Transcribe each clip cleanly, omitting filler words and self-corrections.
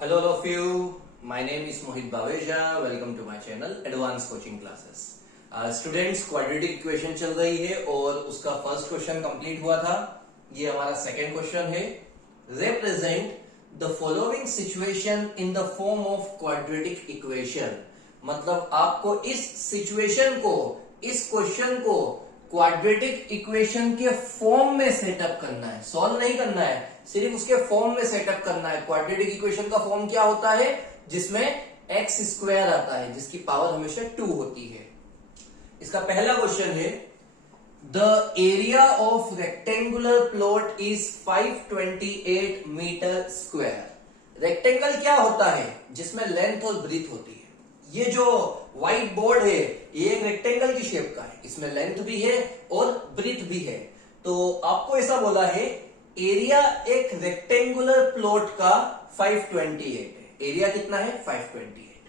Hello all of you. My name is Mohit Baweja. Welcome to my channel Advanced Coaching Classes. Students quadratic equation चल रही है और उसका first question complete हुआ था. ये हमारा सेकंड क्वेश्चन है. Represent the following situation in the form of quadratic equation. मतलब आपको इस सिचुएशन को, इस क्वेश्चन को क्वाड्रेटिक इक्वेशन के फॉर्म में सेटअप करना है. सॉल्व नहीं करना है, सिर्फ उसके फॉर्म में सेटअप करना है. क्वाड्रेटिक इक्वेशन का फॉर्म क्या होता है? जिसमें एक्स स्क्वायर आता है, जिसकी पावर हमेशा 2 होती है. इसका पहला क्वेश्चन है the area of rectangular plot is 528 metre square. Rectangle क्या होता है? जिसमें लेंथ और ब्रीथ होती है. ये जो व्हाइट बोर्ड है ये एक रेक्टेंगल की शेप का है, इसमें लेंथ भी है और ब्रीथ भी है. तो आपको ऐसा बोला है एरिया एक रेक्टेंगुलर प्लॉट का 528 है. एरिया कितना है? 528.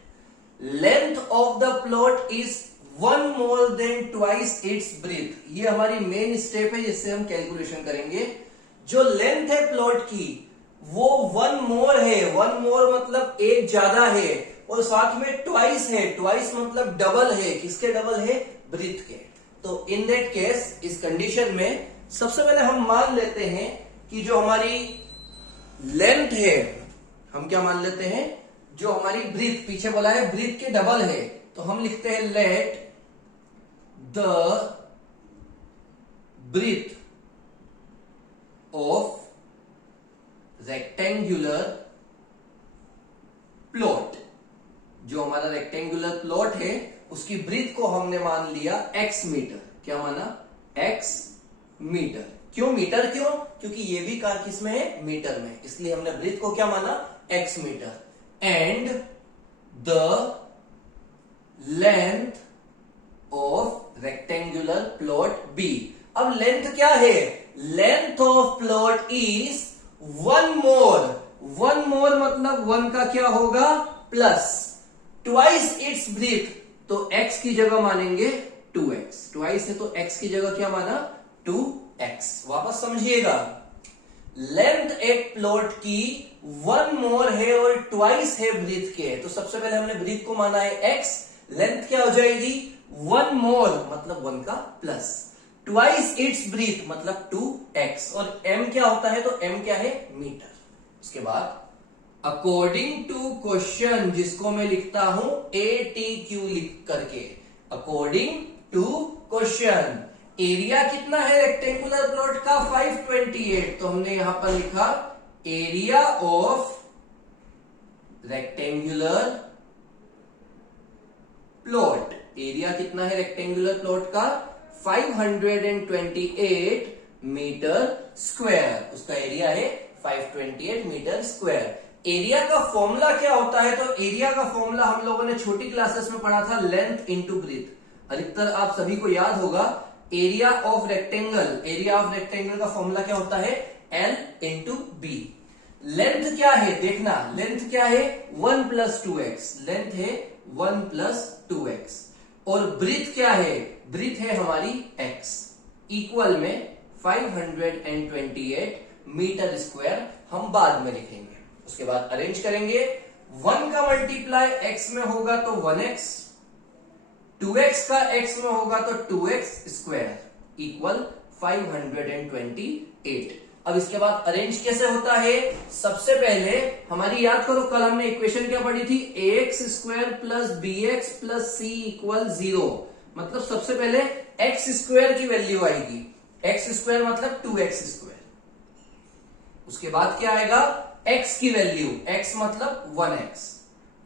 Length of the plot is 1 more than twice its breadth. ये हमारी मेन स्टेप है जिससे हम कैलकुलेशन करेंगे. जो लेंथ है प्लॉट की वो 1 more है. 1 more मतलब एक ज्यादा है और साथ में ट्वाइस है. ट्वाइस मतलब डबल है. किसके डबल है? ब्रीथ के. तो इन दैट केस, इस कंडीशन में सबसे पहले हम मान लेते हैं कि जो हमारी लेंथ है, हम क्या मान लेते हैं? जो हमारी ब्रीथ, पीछे बोला है ब्रीथ के डबल है, तो हम लिखते हैं let the breadth of rectangular plot. जो हमारा रेक्टेंगुलर प्लॉट है उसकी ब्रीथ को हमने मान लिया x मीटर. क्या माना? x metre. क्यों मीटर? क्यों? क्योंकि ये भी कार किस में है? मीटर में. इसलिए हमने ब्रीथ को क्या माना? x metre. And the length of rectangular plot B. अब लेंथ क्या है? Length of plot is 1 more. 1 more मतलब 1 का क्या होगा? Plus twice its breadth. तो x की जगह मानेंगे 2x. ट्वाइस है तो x की जगह क्या माना? 2x. वापस समझिएगा, लेंथ एक प्लॉट की 1 more है और ट्वाइस है ब्रीथ के. तो सबसे पहले हमने ब्रीथ को माना है x. लेंथ क्या हो जाएगी? 1 more मतलब 1 का प्लस ट्वाइस इट्स ब्रीथ मतलब 2x. और m क्या होता है? तो m क्या है? मीटर. उसके बाद अकॉर्डिंग टू क्वेश्चन, जिसको मैं लिखता हूं ATQ लिख करके. अकॉर्डिंग टू क्वेश्चन एरिया कितना है रेक्टेंगुलर प्लॉट का? 528. तो हमने यहां पर लिखा area of rectangular plot. Area कितना है रेक्टेंगुलर प्लॉट का? 528 मीटर स्क्वायर. उसका एरिया है 528 मीटर स्क्वायर. एरिया का फॉर्मूला क्या होता है? तो एरिया का फॉर्मूला हम लोगों ने छोटी क्लासेस में पढ़ा था, लेंथ इंटू ब्रीथ. अधिकतर आप सभी को याद होगा. Area of rectangle, area of rectangle का फॉर्मूला क्या होता है? L into B. लेंथ क्या है? देखना, लेंथ क्या है? 1 plus 2x. लेंथ है 1 plus 2x. और ब्रीथ क्या है? ब्रीथ है हमारी x. इक्वल में 528 मीटर स्क्वायर हम बाद में लिखेंगे. उसके बाद अरेंज करेंगे. 1 का मल्टीप्लाई x में होगा तो 1x, 2x का x में होगा तो 2x स्क्वायर इक्वल 528. अब इसके बाद अरेंज कैसे होता है? सबसे पहले हमारी याद करो, कल हमने इक्वेशन क्या पढ़ी थी? ax square plus bx plus c equal 0. मतलब सबसे पहले x स्क्वायर की वैल्यू आएगी. x स्क्वायर मतलब 2x स्क्वायर. उसके बाद क्या आएगा? x की वैल्यू, x मतलब 1x.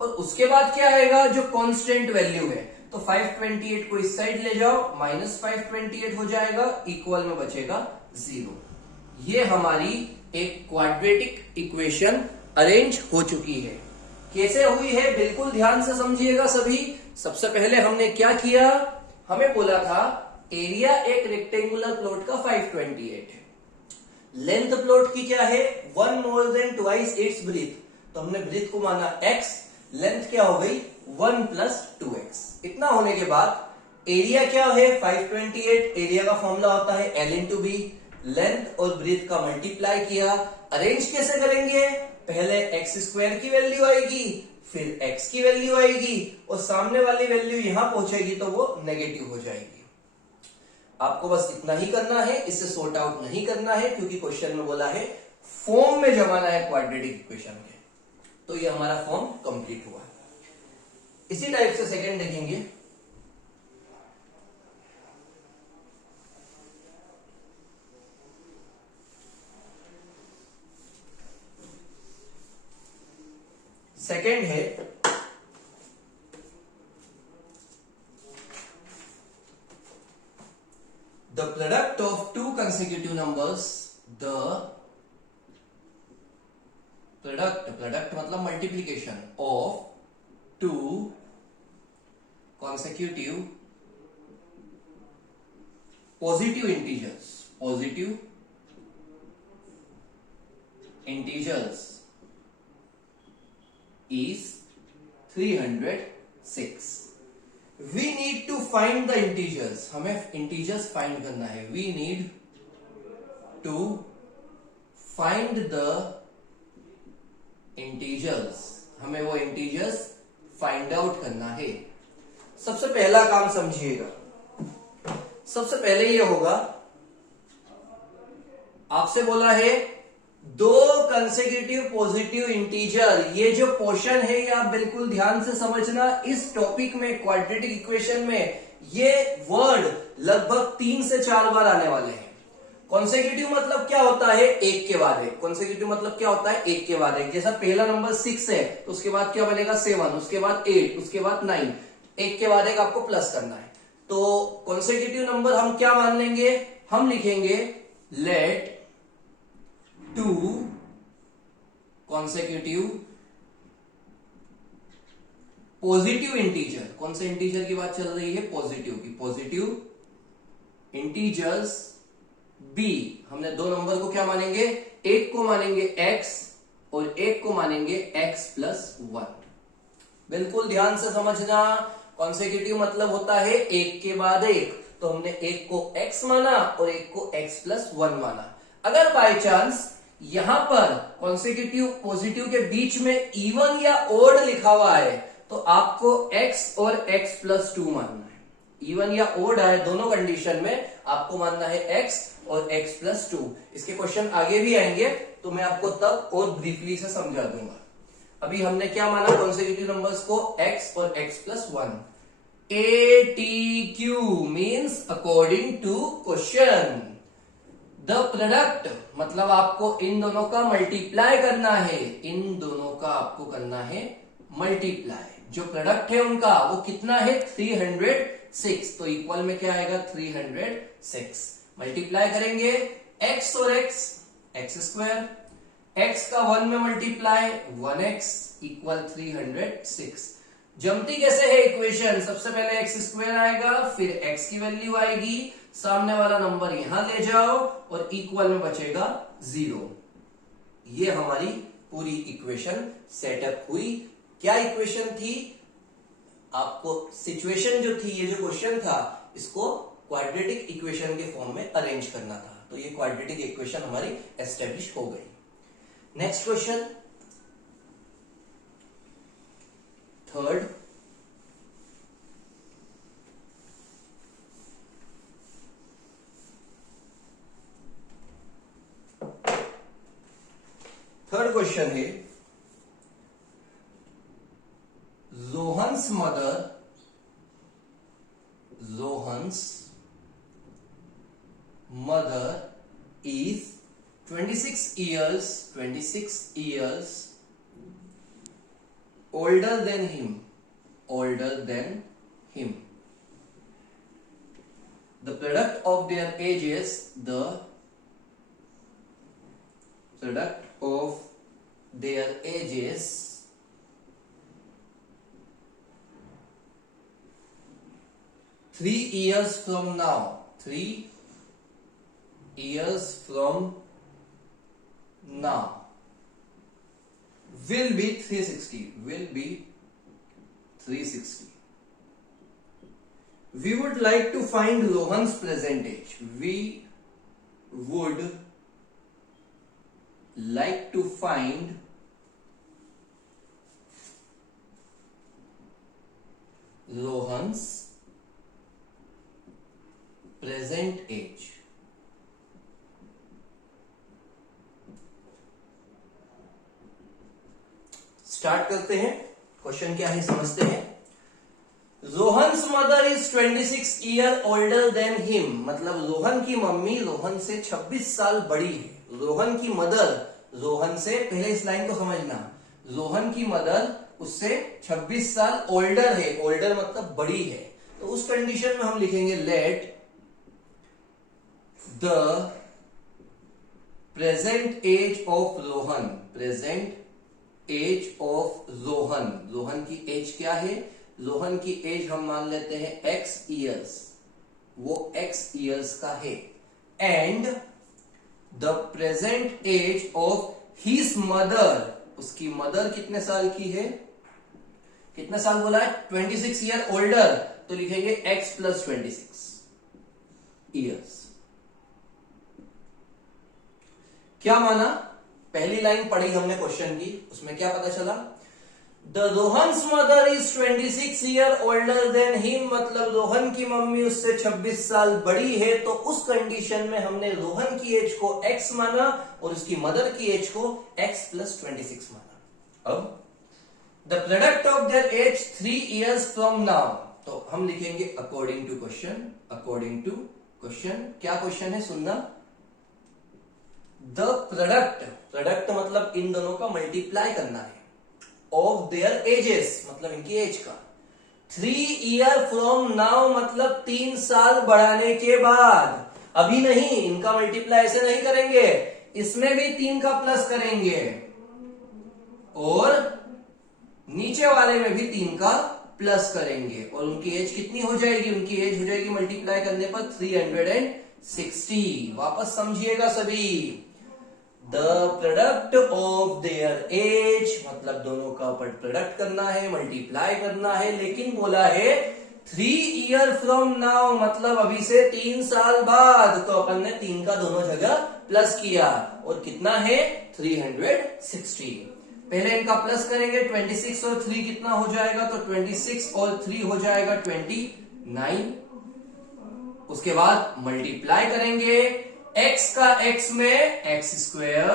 और उसके बाद क्या आएगा? जो कांस्टेंट वैल्यू है. तो 528 को इस साइड ले जाओ, माइनस 528 हो जाएगा, इक्वल में बचेगा 0. ये हमारी एक क्वाड्रेटिक इक्वेशन अरेंज हो चुकी है. कैसे हुई है बिल्कुल ध्यान से समझिएगा सभी. सबसे पहले हमने क्या किया? हमें बोला था एरिया एक रेक्टेंगुलर प्लॉट का 528 है. लेंथ प्लॉट की क्या है? 1 more than twice its breadth. तो हमने ब्रीथ को माना x. लेंथ क्या हो गई? 1 plus 2x. इतना होने के बाद एरिया क्या है? 528. एरिया का फॉर्मूला होता है L इंटू बी. लेंथ और ब्रीथ का मल्टीप्लाई किया अरेंज कैसे करेंगे? पहले एक्स स्क्वायर की वैल्यू आएगी, फिर एक्स की वैल्यू आएगी और सामने वाली वैल्यू यहां पहुंचेगी तो वो नेगेटिव हो जाएगी। आपको बस इतना ही करना है, इससे सॉर्ट आउट नहीं करना है, क्योंकि क्वेश्चन में बोला है फॉर्म में जमाना है क्वाड्रेटिक इक्वेशन के। तो ये हमारा फॉर्म कंप्लीट हुआ। इसी टाइप से सेकंड देखेंगे। सेकंड है the product of two consecutive numbers, the product मतलब multiplication of two consecutive positive integers is 306. We need to find the integers. हमें integers find करना है. We need to find the integers. हमें वो integers find out करना है. सबसे पहला काम समझिएगा. सबसे पहले ये होगा, आपसे बोला है दो कंसेक्यूटिव पॉजिटिव इंटीजर। ये जो पोर्शन है ये आप बिल्कुल ध्यान से समझना। इस टॉपिक में क्वाड्रेटिक इक्वेशन में ये वर्ड लगभग 3 से 4 बार आने वाले हैं। कॉन्सेक्यूटिव मतलब क्या होता है? एक के बाद एक। कॉन्सेक्यूटिव मतलब क्या होता है? एक के बाद एक। जैसा पहला नंबर 6 है तो उसके बाद क्या बनेगा? 7, उसके बाद 8, उसके बाद 9। एक के बाद एक आपको प्लस करना है। तो कॉन्सेक्यूटिव नंबर हम क्या मान लेंगे? हम लिखेंगे let two consecutive positive integer. कौन से इंटीजर की बात चल रही है? पॉजिटिव की। Positive integers be. हमने दो नंबर को क्या मानेंगे? एक को मानेंगे x और एक को मानेंगे x प्लस 1। बिल्कुल ध्यान से समझना। कॉन्सेक्यूटिव मतलब होता है एक के बाद एक। तो हमने एक को x माना और एक को x प्लस 1 माना। अगर बाय चांस यहां पर कॉन्सेक्यूटिव पॉजिटिव के बीच में इवन या ओड लिखा हुआ है तो आपको x और x प्लस 2 मानना है। इवन या ओड है, दोनों कंडीशन में आपको मानना है x और x प्लस 2। इसके क्वेश्चन आगे भी आएंगे तो मैं आपको तब और ब्रीफली से समझा दूंगा। अभी हमने क्या माना कॉन्सेक्यूटिव नंबर्स को? x और x plus 1। ATQ means according to question. The product मतलब आपको इन दोनों का मल्टीप्लाई करना है। इन दोनों का आपको करना है मल्टीप्लाई। जो प्रोडक्ट है उनका वो कितना है? 306। तो इक्वल में क्या आएगा? 306। मल्टीप्लाई करेंगे x और x स्क्वायर, x का 1 में मल्टीप्लाई 1x इक्वल 306। जमती कैसे है इक्वेशन? सबसे पहले x स्क्वायर आएगा, फिर x की वैल्यू आएगी, सामने वाला नंबर यहां ले जाओ और इक्वल में बचेगा 0। ये हमारी पूरी इक्वेशन सेटअप हुई। क्या इक्वेशन थी? आपको सिचुएशन जो थी, ये जो क्वेश्चन था, इसको क्वाड्रेटिक इक्वेशन के फॉर्म में अरेंज करना था। तो ये क्वाड्रेटिक इक्वेशन हमारी एस्टेब्लिश हो गई। Next question, third. Third question है जोहन्स mother is 26 years older than him. The product of their ages, Three years from now will be 360. We would like to find Rohan's present age. We would like to find Rohan's present age. Start करते हैं, question क्या है समझते हैं। Rohan's mother is 26 year older than him, मतलब रोहन की mummy Rohan से 26 साल बड़ी है। रोहन की मदर रोहन से, पहले इस लाइन को समझना, रोहन की मदर उससे 26 साल ओल्डर है, ओल्डर मतलब बड़ी है। तो उस कंडीशन में हम लिखेंगे let the present age of Rohan, present age of Rohan, Rohan की एज क्या है, रोहन की एज हम मान लेते हैं x ईयर्स, वो x ईयर्स का है। And the present age of his mother, उसकी मदर कितने साल की है, कितने साल बोला है, 26 ईयर ओल्डर, तो लिखेंगे x प्लस 26 ईयर्स। क्या माना, पहली लाइन पढ़ी हमने क्वेश्चन की, उसमें क्या पता चला, the Rohan's mother is 26 year older than him, मतलब रोहन की मम्मी उससे 26 साल बड़ी है। तो उस कंडीशन में हमने रोहन की एज को x माना और उसकी मदर की एज को x प्लस 26 माना। अब the product of their age 3 years from now, तो हम लिखेंगे according to question, according to question. क्या क्वेश्चन है सुनना, द प्रोडक्ट, प्रोडक्ट मतलब इन दोनों का मल्टीप्लाई करना है, ऑफ देयर एजेस मतलब इनकी एज का, 3 ईयर फ्रॉम नाउ मतलब 3 साल बढ़ाने के बाद, अभी नहीं, इनका मल्टीप्लाई ऐसे नहीं करेंगे, इसमें भी 3 का प्लस करेंगे और नीचे वाले में भी 3 का प्लस करेंगे, और उनकी एज कितनी हो जाएगी, उनकी एज हो जाएगी मल्टीप्लाई करने पर 360। वापस समझिएगा सभी, the product of their age मतलब दोनों का प्रोडक्ट करना है, मल्टीप्लाई करना है, लेकिन बोला है 3 ईयर फ्रॉम नाउ मतलब अभी से 3 साल बाद, तो अपन ने 3 का दोनों जगह प्लस किया, और कितना है 360। पहले इनका प्लस करेंगे, 26 और 3 कितना हो जाएगा, तो 26 और 3 हो जाएगा 29। उसके बाद मल्टीप्लाई करेंगे, x का x में x स्क्वायर,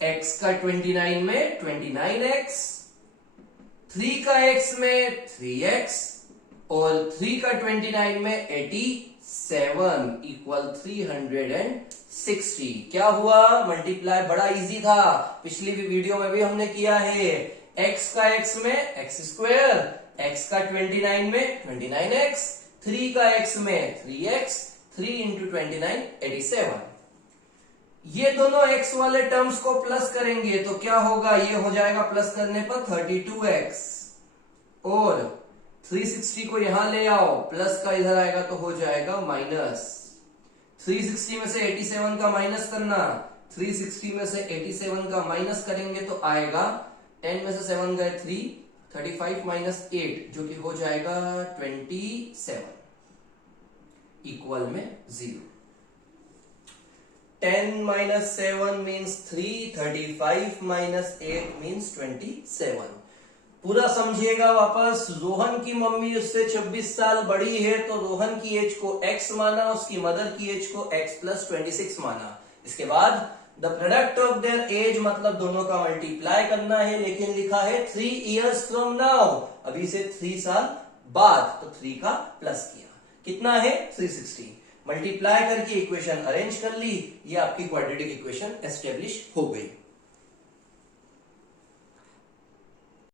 x का 29 में 29x, 3 का x में 3x और 3 का 29 में 87 इक्वल 360। क्या हुआ, मल्टीप्लाई बड़ा इजी था, पिछली भी वीडियो में भी हमने किया है। x का x में x स्क्वायर, x का 29 में 29x, 3 का x में 3x, 3 इंटू 29 87। ये दोनों x वाले टर्म्स को प्लस करेंगे तो क्या होगा, ये हो जाएगा प्लस करने पर 32x, और 360 को यहां ले आओ, प्लस का इधर आएगा तो हो जाएगा माइनस। 360 में से 87 का माइनस करना, 360 में से 87 का माइनस करेंगे तो आएगा 10 में से 7 गए 3, 35 माइनस 8 जो कि हो जाएगा 27 इक्वल में 0। 10 minus 7 means 3, 35 minus 8 means 27। पूरा समझिएगा वापस, रोहन की मम्मी उससे 26 साल बड़ी है तो रोहन की एज को x माना, उसकी मदर की एज को x प्लस 26 माना। इसके बाद the product of their age मतलब दोनों का मल्टीप्लाई करना है, लेकिन लिखा है 3 इयर्स फ्रॉम नाउ, अभी से 3 साल बाद, तो 3 का प्लस किया, कितना है 360। मल्टीप्लाई करके इक्वेशन अरेंज कर ली, ये आपकी क्वाड्रेटिक इक्वेशन एस्टेब्लिश हो गई।